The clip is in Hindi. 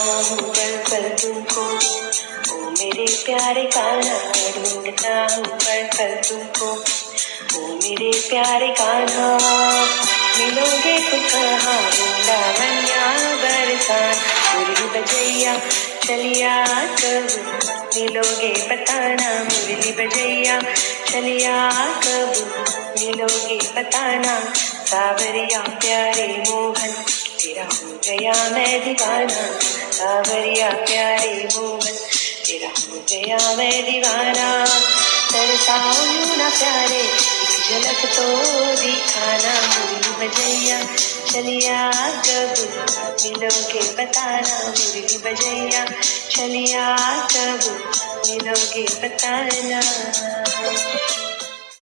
हूँ पल पल तुमको, ओ मेरे प्यारे कान्हा। ढूंढता हूँ पल पल तुमको, ओ मेरे प्यारे कान्हा। मिलोगे तो कहाँ वृंदावनिया बरसान, मुरली बजैया चलिया कब मिलोगे बताना। मुरली बजैया चलिया कब मिलोगे बताना। सावरिया प्यारे मोहन तेरा हो गया मैं दीवाना। सावरिया प्यारे मोहन तेरा हो गया मैं दीवाना। तरसाओ यूं ना प्यारे एक झलक तो दिखाना। मुरली बजैया चलिया कब मिलोगे बताना। मुरली बजैया चलिया कब मिलोगे बताना।